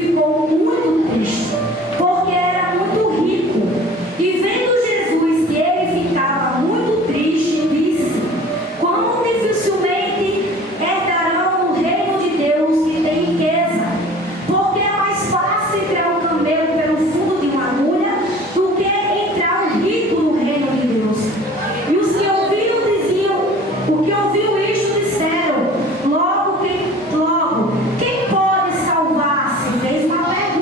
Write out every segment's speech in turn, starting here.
ficou muito triste, porque era muito rico. E vendo Jesus que ele ficava muito triste, disse: como dificilmente herdarão o reino de Deus que tem riqueza, porque é mais fácil entrar um camelo pelo fundo de uma agulha do que entrar um rico no reino de Deus. E os que ouviram diziam, o que ouviu isto disseram: logo, quem pode salvar-se? Fez uma pergunta.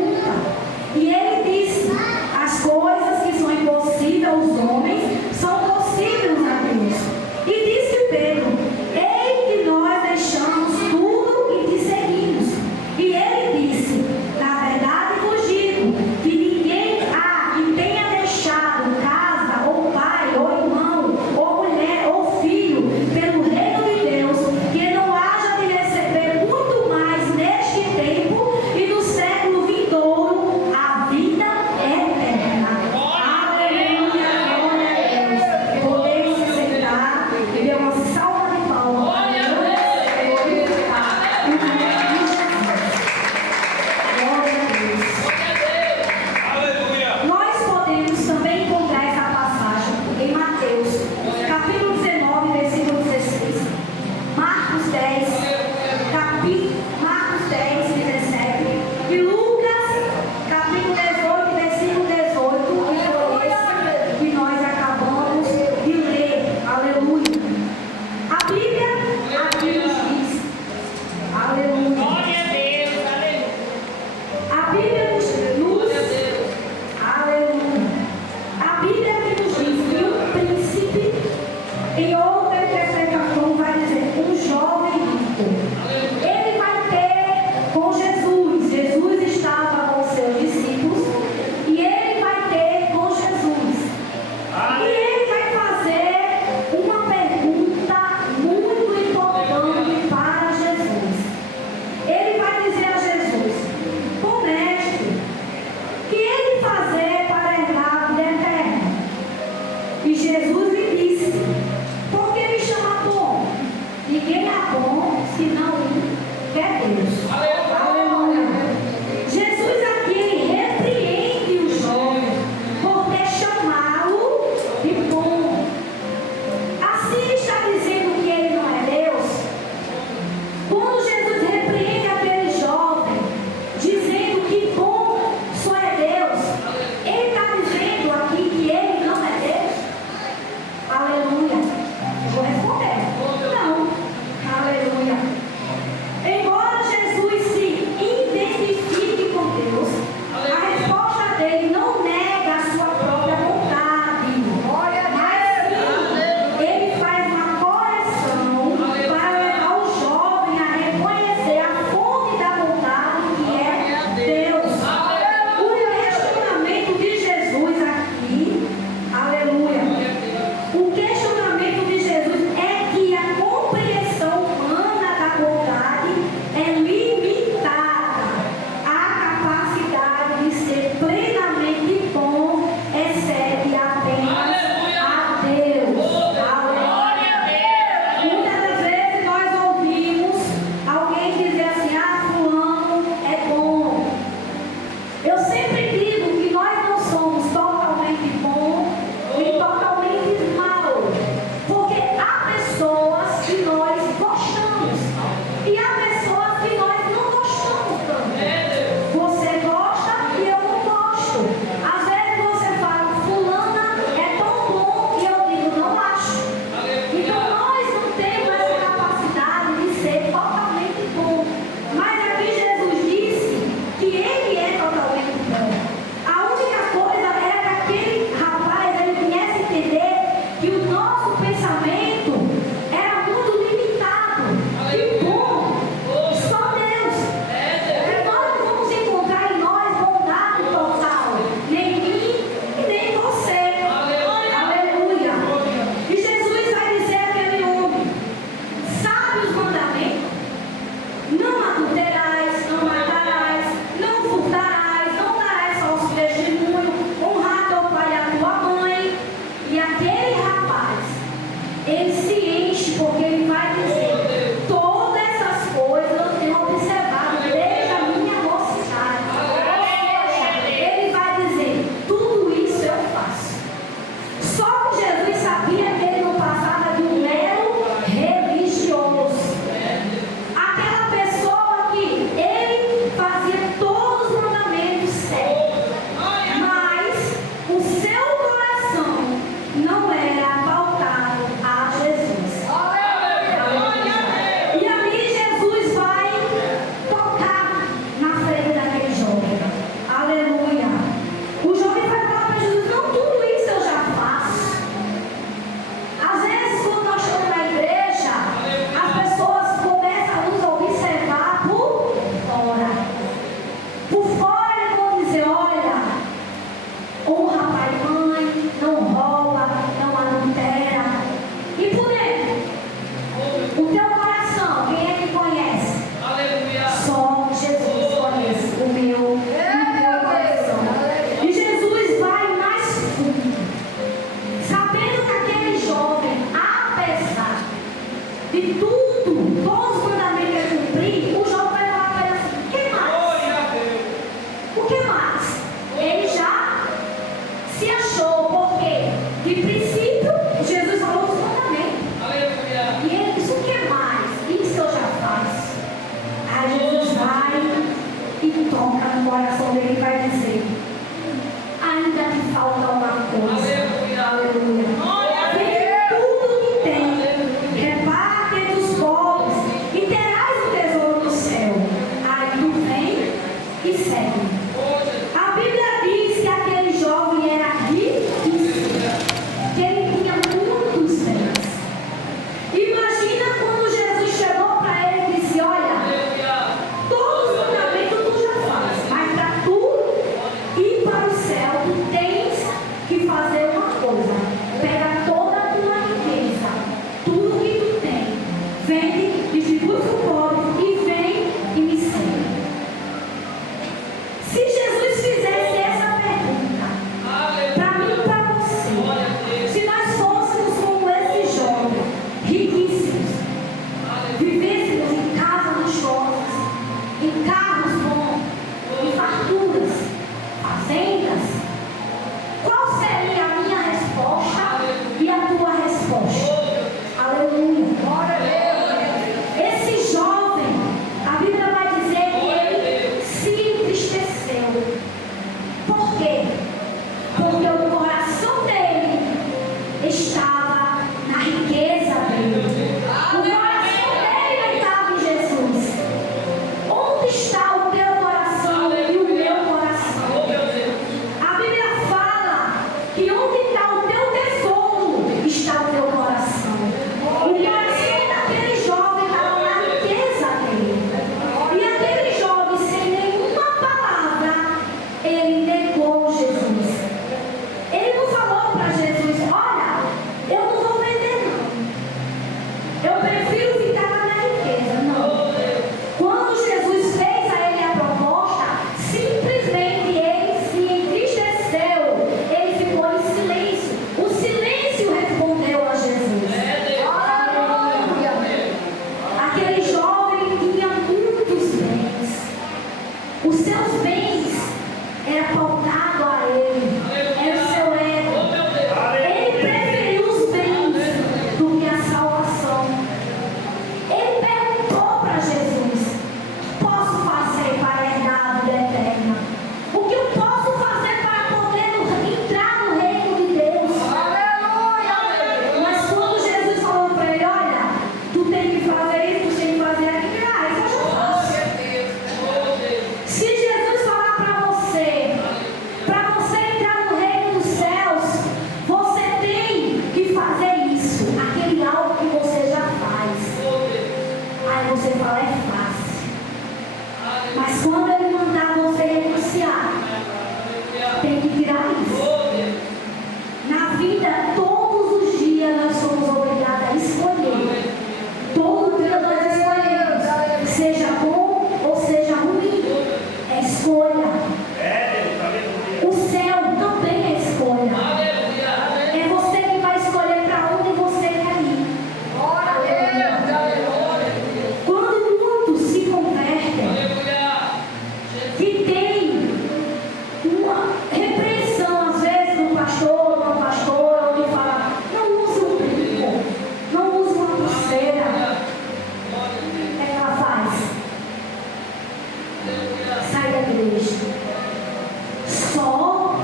igreja. Só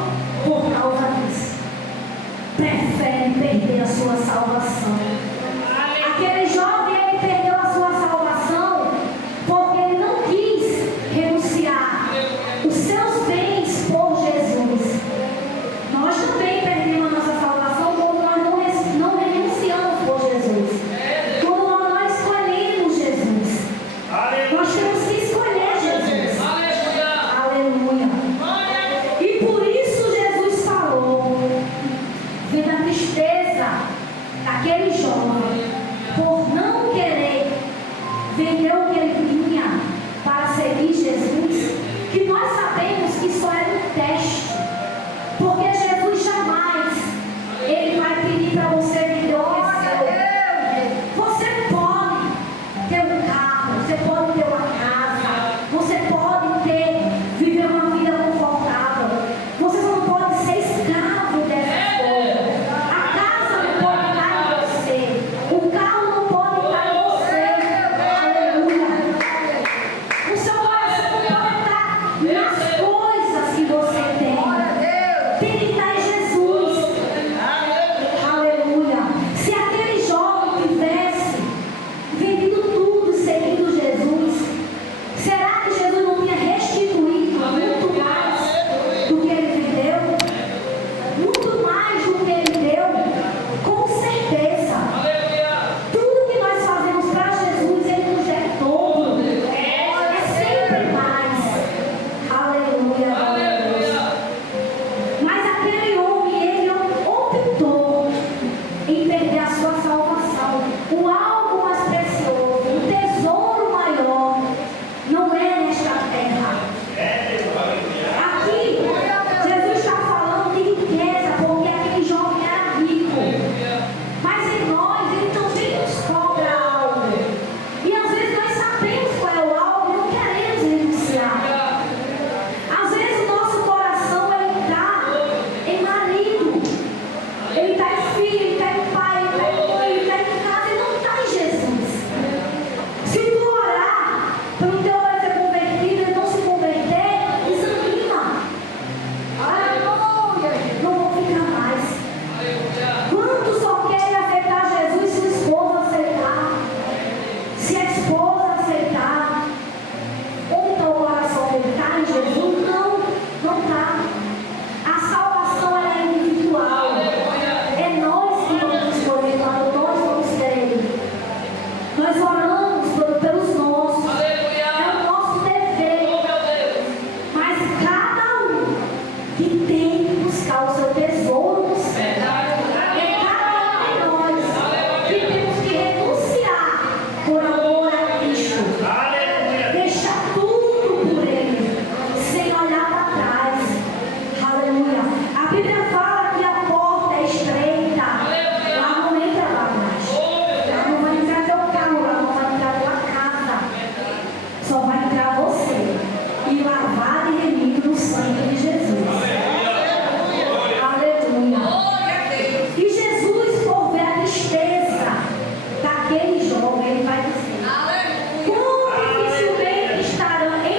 por causa disso. Prefere perder a sua salvação. Aquele jovem, ele perdeu a sua salvação porque ele não quis renunciar os seus bens por Jesus. Nós também perdemos a nossa salvação quando nós não renunciamos por Jesus. Quando nós não escolhemos Jesus. Nós temos que escolher Jesus. Aleluia. E por isso Jesus falou, vendo a tristeza daquele jovem, por não querer vender o que ele tinha para seguir Jesus, que nós sabemos que só era um teste. Porque Jesus jamais, ele vai pedir para você vender o que é seu. Você pode ter um carro, você pode ter uma casa, você pode viver uma vida confortável. Você só não pode ser escravo dessas coisas. A casa não pode estar em você. O carro não pode estar em você. Aleluia. O seu coração não pode estar nas coisas que você tem. Tem que estar em Jesus. Aleluia. Se aquele jovem tivesse vendido tudo seguindo Jesus, será que Jesus não tinha restituído muito mais do que ele vendeu? Muito mais do que ele deu? Com certeza. Tudo que nós fazemos para Jesus, ele nos dá todo. É sempre mais. Aleluia. Aleluia. Mas aquele homem, ele optou em perder a sua salvação. O algo mais precioso, o tesouro maior, não é nesta terra. Aqui, Jesus está falando de riqueza, porque aquele jovem era rico. Mas em nós, ele também nos cobra algo. E às vezes nós sabemos qual é o algo e não queremos renunciar. Às vezes o nosso coração, ele está em marido, ele está em filho, ele está em pai, ele está em mãe, ele está em casa, ele não está em Jesus. Se tu orar pelo teu vai ser convertido e não se converter, desanima. Aleluia. Não vou ficar mais. Quantos só querem aceitar Jesus se o esposo aceitar? Se a esposa aceitar? Onde está o coração dele? Está em Jesus? Não, não está. A salvação ela é individual. É nós que vamos escolher quando nós vamos querer. Nós oramos pelos nossos. É o nosso dever. Mas cada um que tem que buscar o seu tesouro no céu. É cada um de nós que temos que renunciar por amor a Cristo. Deixar tudo por Ele, sem olhar para trás. Aleluia. A Bíblia fala que a porta é estreita. Lá não entra lá mais. Lá não vai entrar teu carro, lá não vai entrar tua casa. Só vai entrar você. E lavado e remido no sangue de Jesus. Aleluia. E Jesus, por ver a tristeza daquele jovem, ele vai dizer: quão dificilmente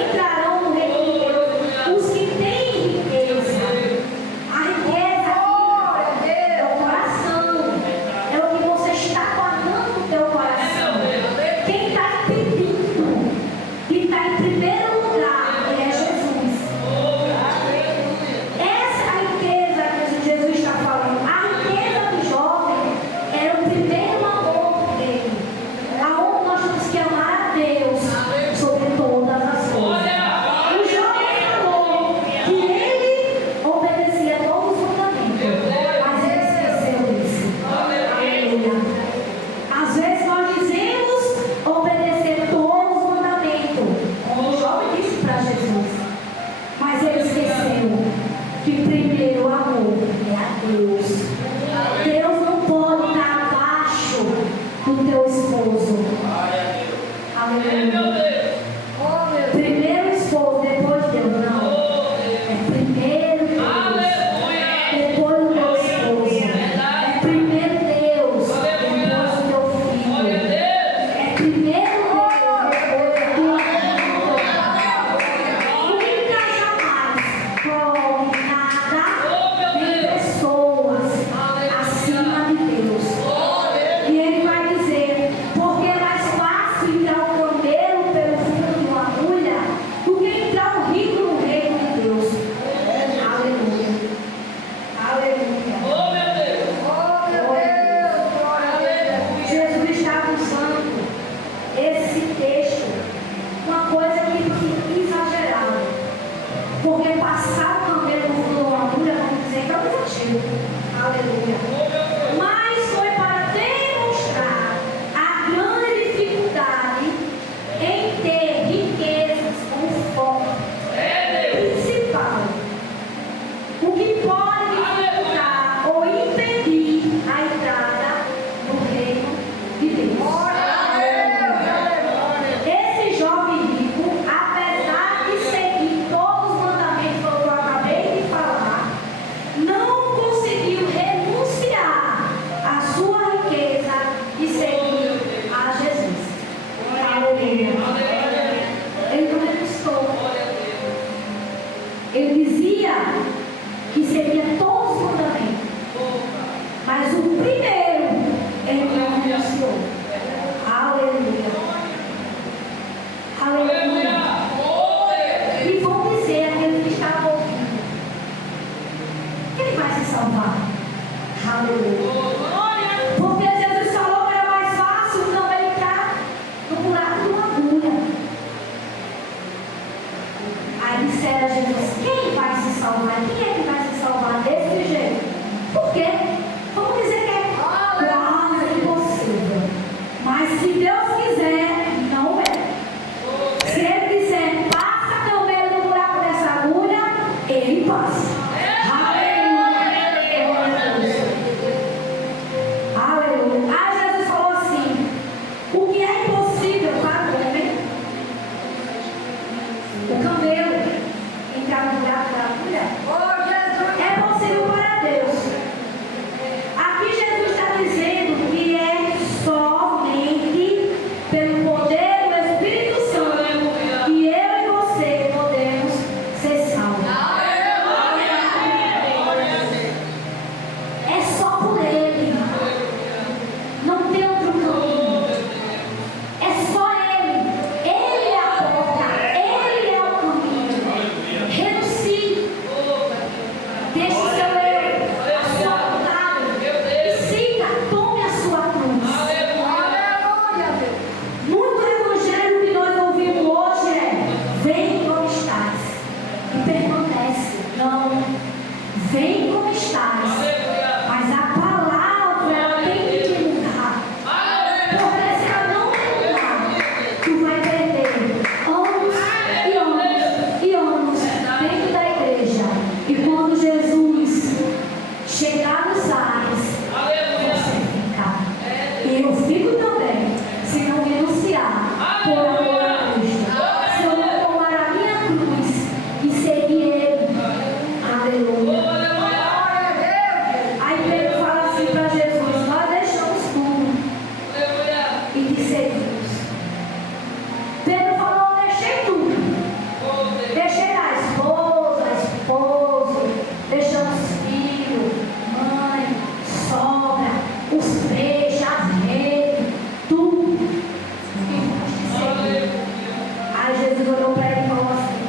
entrarão no reino de Deus os que têm riqueza. A riqueza aqui é o coração, é o que você está guardando no teu coração. Quem está pedindo, que está em primeiro lugar, é Jesus. Essa é a riqueza que Jesus está falando. A riqueza do jovem era o primeiro amor dele. Aonde nós temos que amar a Deus sobre todas as coisas. O jovem falou que ele obedecia a todos os mandamentos, mas ele esqueceu disso. Aleluia. Às vezes nós dizemos obedecer todos os mandamentos, como o jovem disse para Jesus, mas ele esqueceu que primeiro o amor é a Deus. Deus não pode estar abaixo do teu esposo. Aleluia. Primeiro o esposo, depois Deus. Não. É primeiro Deus. Depois o teu esposo. É primeiro Deus. Depois o teu filho. É primeiro Deus. Depois a tua vida. O único que seria todos os mandamentos. Mas o primeiro, ele não renunciou. Aleluia. Aleluia. E vão dizer aquele que está ouvindo: ele vai se salvar. Aleluia. Porque Jesus falou que era mais fácil não entrar no buraco de uma agulha. Aí disseram a Jesus: quem vai se salvar? Quem é que vai se salvar desse jeito? Por quê? Vamos dizer que é quase impossível. Mas se Deus quiser, não é. Se Ele quiser, passa teu medo no buraco dessa agulha, Ele passa. Aleluia. Aí Jesus falou assim: o que é impossível para o homem, o camelo entrar no buraco da agulha, é possível para Deus. Aqui Jesus está dizendo que é somente pelo poder do Espírito Santo que eu e você podemos ser salvos. É só por Ele. Não tem outro caminho. É só Ele. Ele é a porta. Ele é o caminho. Renuncie. Deixe o seu eu, a sua vontade. E siga, tome a sua cruz. Muito evangelho que nós ouvimos hoje é: vem como estás e permanece. Não, vem como estás. Mas a palavra ela tem que te mudar. Porque se ela não te mudar, tu vai perder anos e anos e anos dentro da igreja. E quando Jesus chegar nos ares, você fica. E eu fico também, se não renunciar por amor a Cristo. Se eu não tomar a minha cruz e seguir Ele. Aleluia. Aí Pedro fala assim para Jesus: nós deixamos tudo e te seguimos. Pedro falou: eu deixei tudo. Deixei a esposa, esposo, deixamos filho, mãe, sogra, os peixes, as redes, tudo. E vamos te seguir. Aí Jesus olhou para ele e falou assim: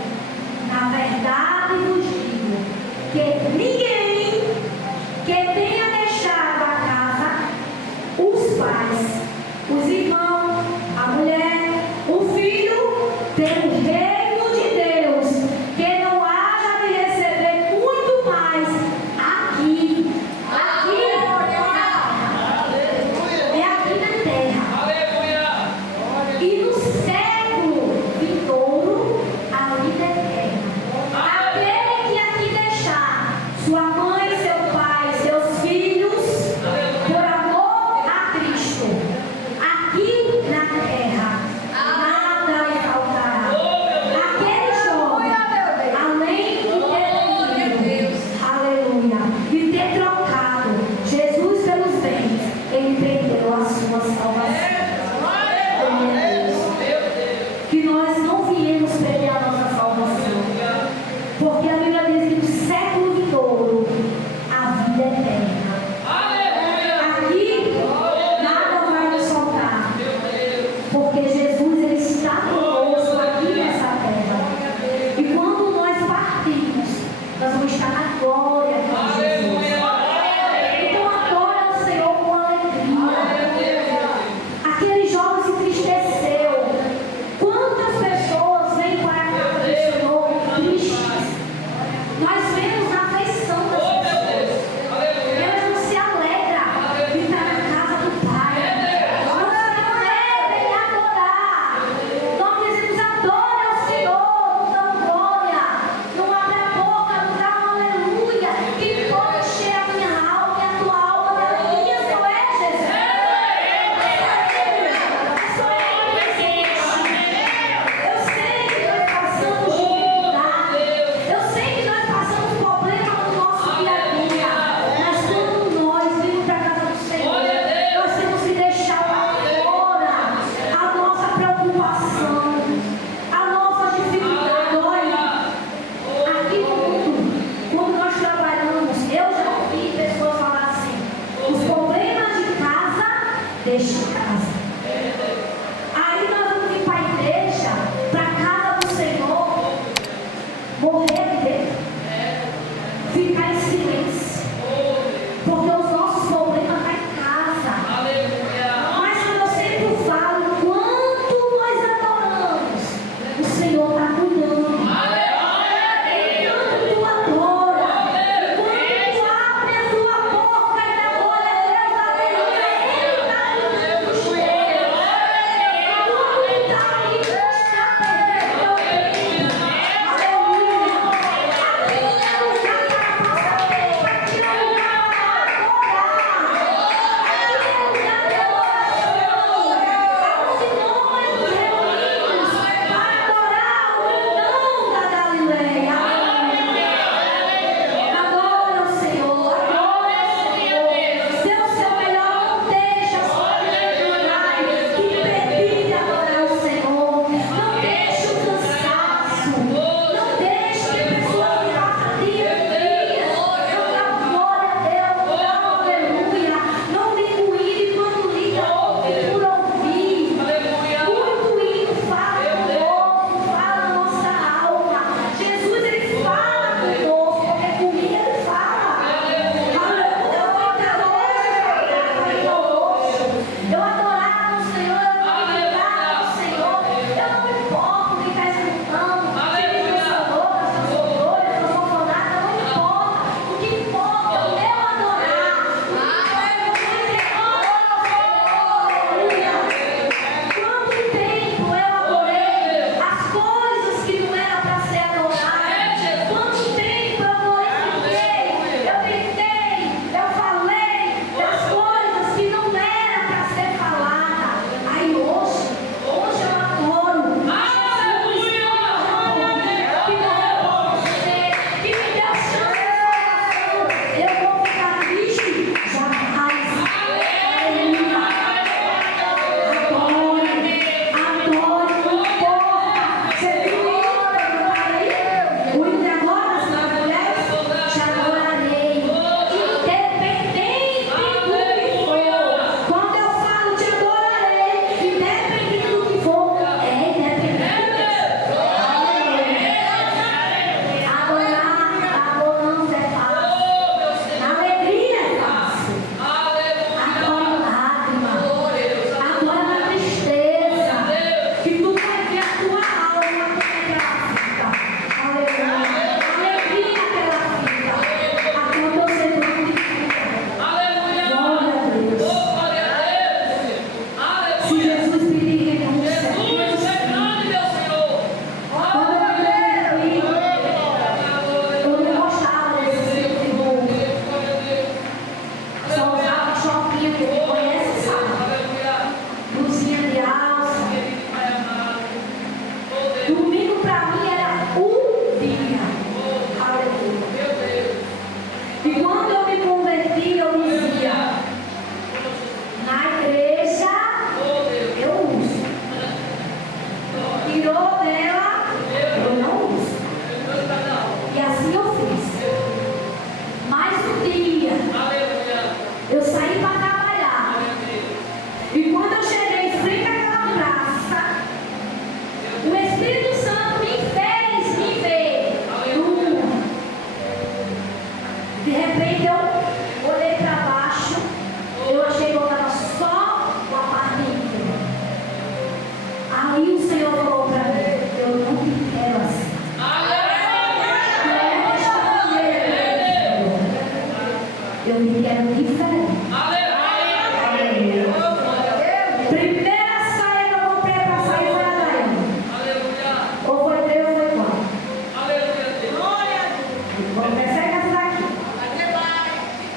Eu pensei que essa daqui.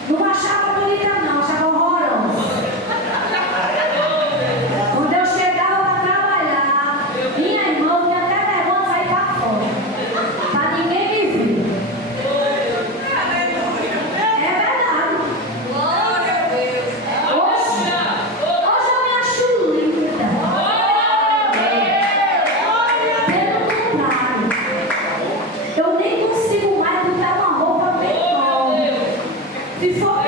Não achava bonita, não, achava horrorosa. Quando eu chegava para trabalhar, minha irmã tinha até vergonha de sair para fora, para ninguém me ver. É verdade. Hoje eu me acho linda. Pelo contrário, eu nem consigo mais botar uma roupa bem nova. Se for